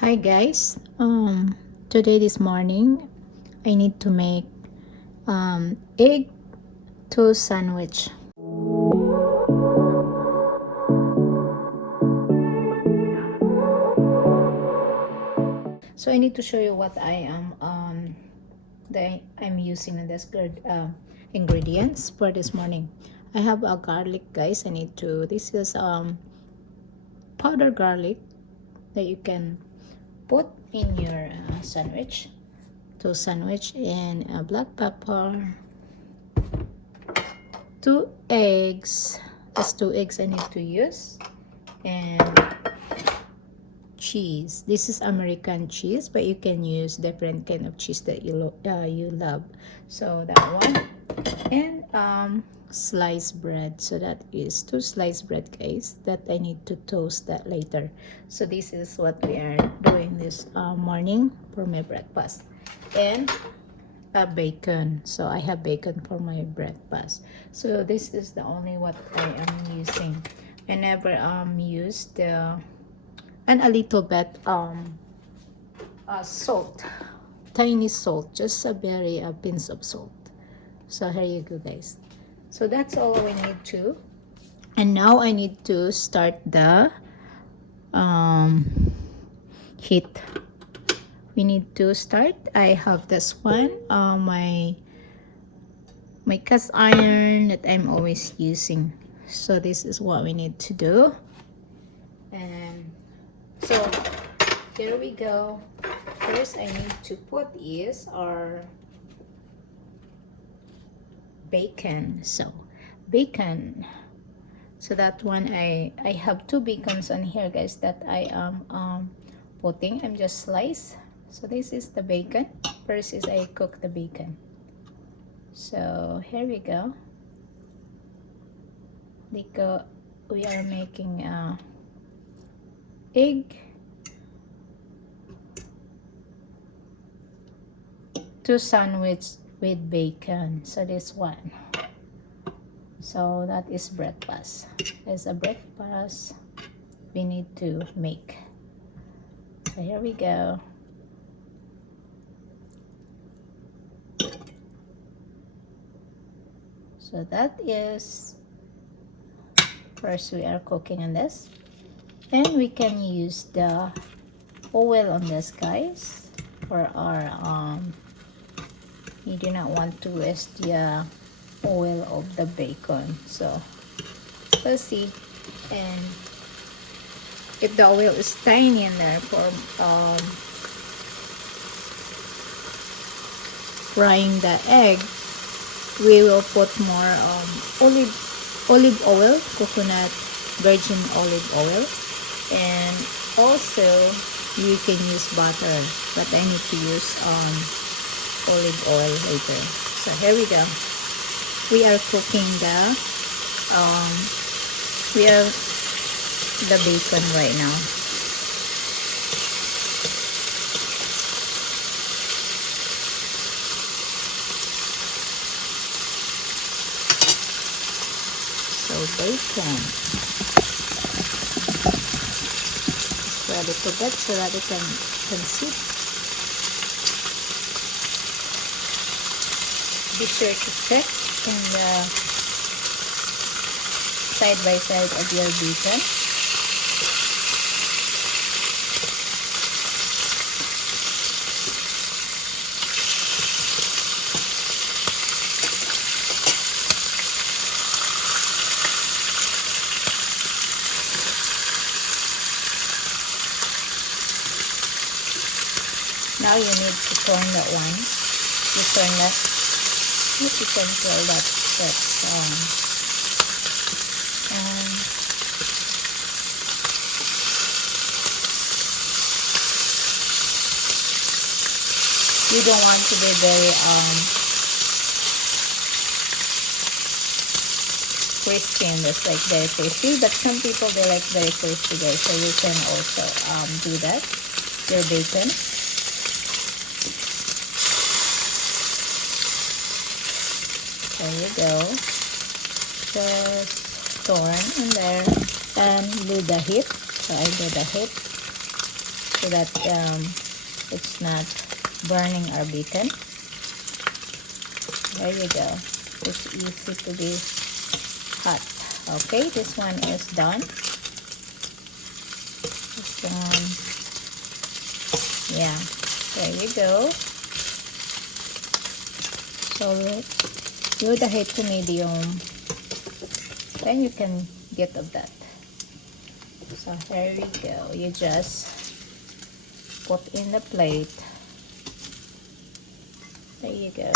Hi guys. This morning I need to make egg toast sandwich. So I need to show you what I'm using in this good ingredients for this morning. I have a garlic, guys. This is powdered garlic that you can put in your sandwich, toast sandwich, and black pepper, 2 eggs. That's 2 eggs I need to use, and cheese. This is American cheese, but you can use different kind of cheese that you love. So that one, and sliced bread. So that is 2 sliced bread, guys, that I need to toast that later. So this is what we are doing this morning for my breakfast. And a bacon. So I have bacon for my breakfast. So this is the only what I am using. I never use the and a little bit salt, tiny salt, just a very pinch of salt. So here you go, guys. So that's all we need to. And now I need to start the heat. We need to start. I have this one, my cast iron that I'm always using. So this is what we need to do. And so here we go. First I need to put is our bacon. So bacon. So that one I have 2 bacons on here, guys, that I am putting. I'm just slice. So this is the bacon. First is I cook the bacon. So here we go. We are making egg to sandwich with bacon. So this one. So that is breakfast. There's a breakfast we need to make. So here we go. So that is, first we are cooking on this, and we can use the oil on this, guys, for our you do not want to waste the oil of the bacon. So we'll see. And if the oil is tiny in there for frying the egg, we will put more olive oil, coconut virgin olive oil, and also you can use butter, but I need to use olive oil later. So here we go. We are cooking the bacon right now. So bacon spread it a bit so that it can sit. Be sure to check in the side by side of your bacon. Now you need to turn that one. You turn that. You can feel that and you don't want to be very crispy in this, like very crispy, but some people they like very crispy, guys, so you can also do that, your bacon. There you go. Just turn in there and do the heat. So I do the heat. so that it's not burning our bacon. There you go. It's easy to be hot. Okay, this one is done. This one, yeah, there you go. So do the heat to medium, then you can get of that. So here we go. You just put in the plate. There you go.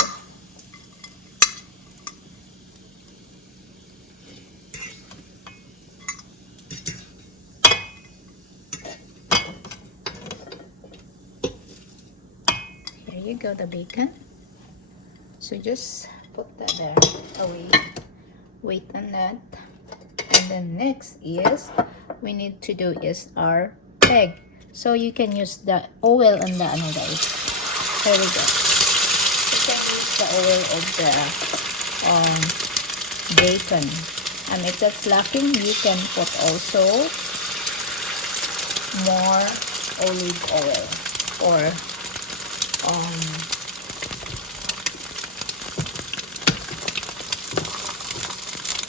Here you go, the bacon. So just put that there away. Wait on that. And then next is we need to do is our egg. So you can use the oil on the ano guys. There we go. You can use the oil of the bacon. And if that's lacking, you can put also more olive oil or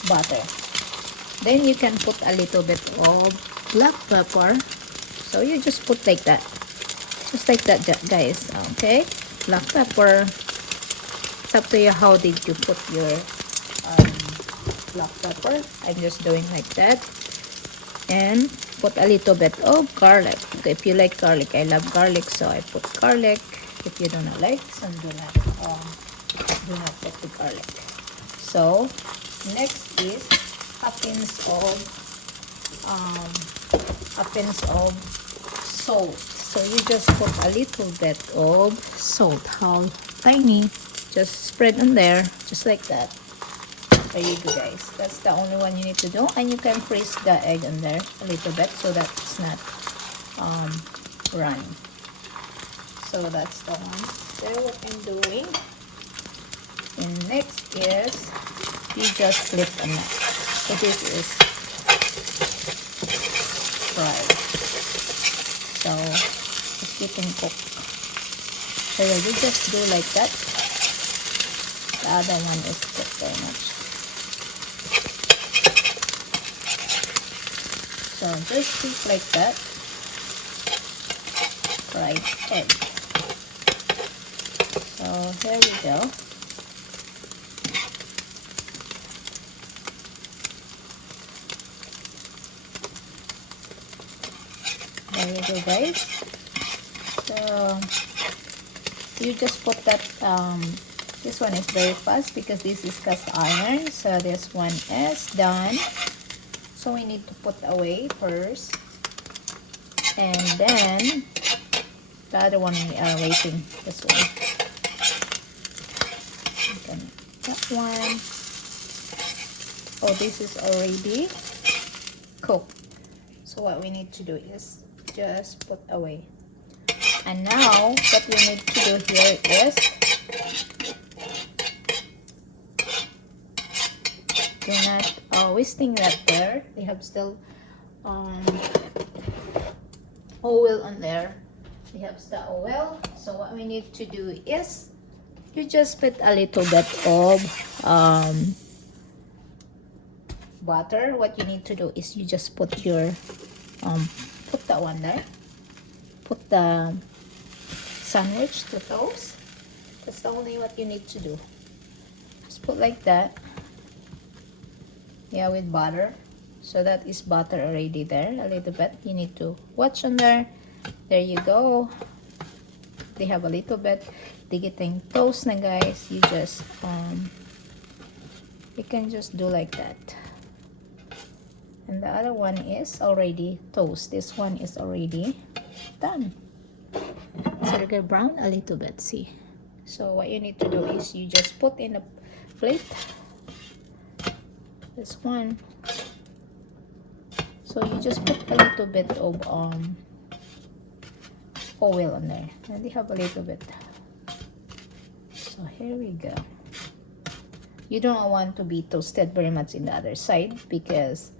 butter. Then you can put a little bit of black pepper. So you just put like that. Just like that, guys. Okay? Black pepper. It's up to you how did you put your black pepper. I'm just doing like that. And put a little bit of garlic. If you like garlic, I love garlic, so I put garlic. If you do not like, some do not put the garlic. So next is a pinch of salt. So you just put a little bit of salt. How tiny? Just spread on there, just like that. There you go, guys. That's the only one you need to do, and you can freeze the egg in there a little bit so that it's not running. So that's the one. There, what I'm doing. And next is you just flip on that. So this is fried. So it's getting cooked. So you just do like that. The other one is cooked very much. So just keep like that. Fried egg. So here we go. There you go, guys. So you just put that. This one is very fast because this is cast iron. So this one is done. So we need to put away first, and then the other one we are waiting. This one. Okay, that one. Oh, this is already cooked. So what we need to do is just put away. And now what we need to do here is do not wasting that there. They have still oil on there. They have still oil. So what we need to do is you just put a little bit of butter. What you need to do is you just put your put that one there. Put the sandwich to toast. That's the only what you need to do. Just put like that. Yeah, with butter. So that is butter already there. A little bit. You need to watch on there. There you go. They have a little bit. They getting toast na, guys. You just you can just do like that. And the other one is already toast. This one is already done. So they get brown a little bit. See. So what you need to do is you just put in a plate. This one. So you just put a little bit of oil on there, and they have a little bit. So here we go. You don't want to be toasted very much in the other side because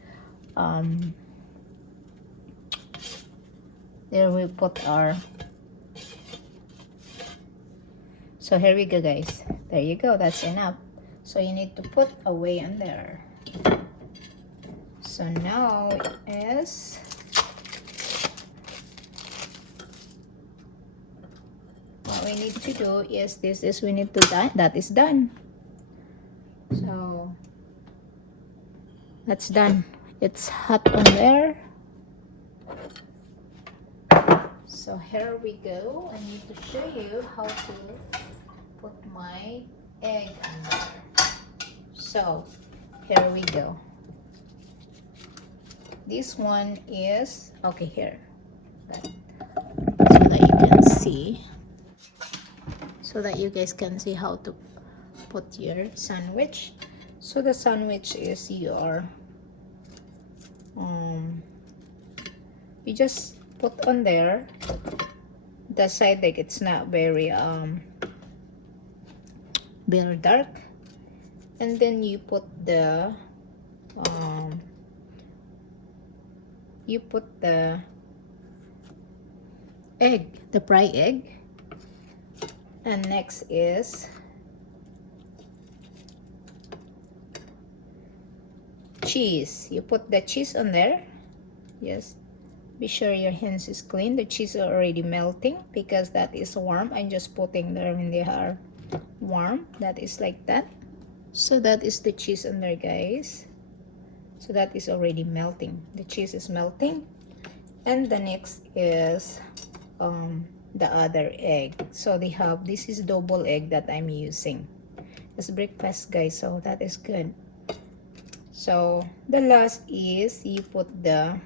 There we put our, so here we go guys. There you go, that's enough. So you need to put away on there. So now is what we need to do is this is we need to done, that is done. So that's done. It's hot on there. So here we go. I need to show you how to put my egg on there. So here we go. This one is okay here, so that you can see, so that you guys can see how to put your sandwich. So the sandwich is your you just put on there the side like it's not very very dark, and then you put the egg, the fried egg, and next is cheese. You put the cheese on there. Yes, be sure your hands is clean. The cheese is already melting because that is warm. I'm just putting them when they are warm. That is like that. So that is the cheese on there guys. So that is already melting. The cheese is melting. And the next is the other egg. So they have, this is double egg that I'm using. It's breakfast guys, so that is good. So the last is you put the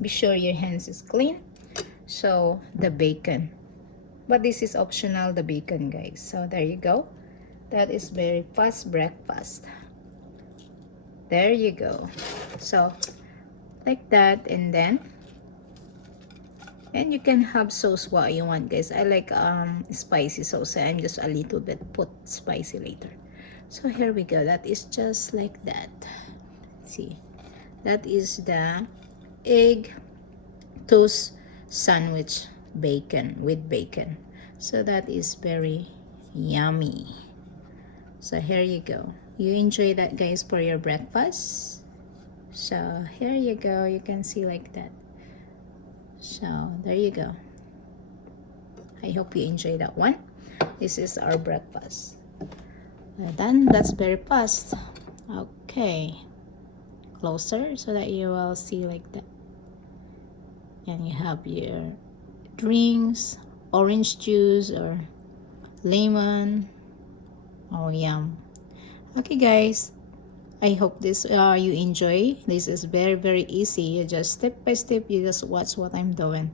be sure your hands is clean. So the bacon, but this is optional, the bacon guys. So there you go. That is very fast breakfast. There you go. So like that, and you can have sauce what you want guys. I like spicy sauce. I'm just a little bit put spicy later. So here we go. That is just like that. See, that is the egg toast sandwich bacon with bacon. So that is very yummy. So here you go. You enjoy that guys for your breakfast. So here you go. You can see like that. So there you go. I hope you enjoy that one. This is our breakfast. Well done. That's very fast. Okay, closer so that you will see like that. And you have your drinks, orange juice or lemon. Oh yum. Okay guys, I hope this you enjoy. This is very easy. You just step by step, you just watch what I'm doing.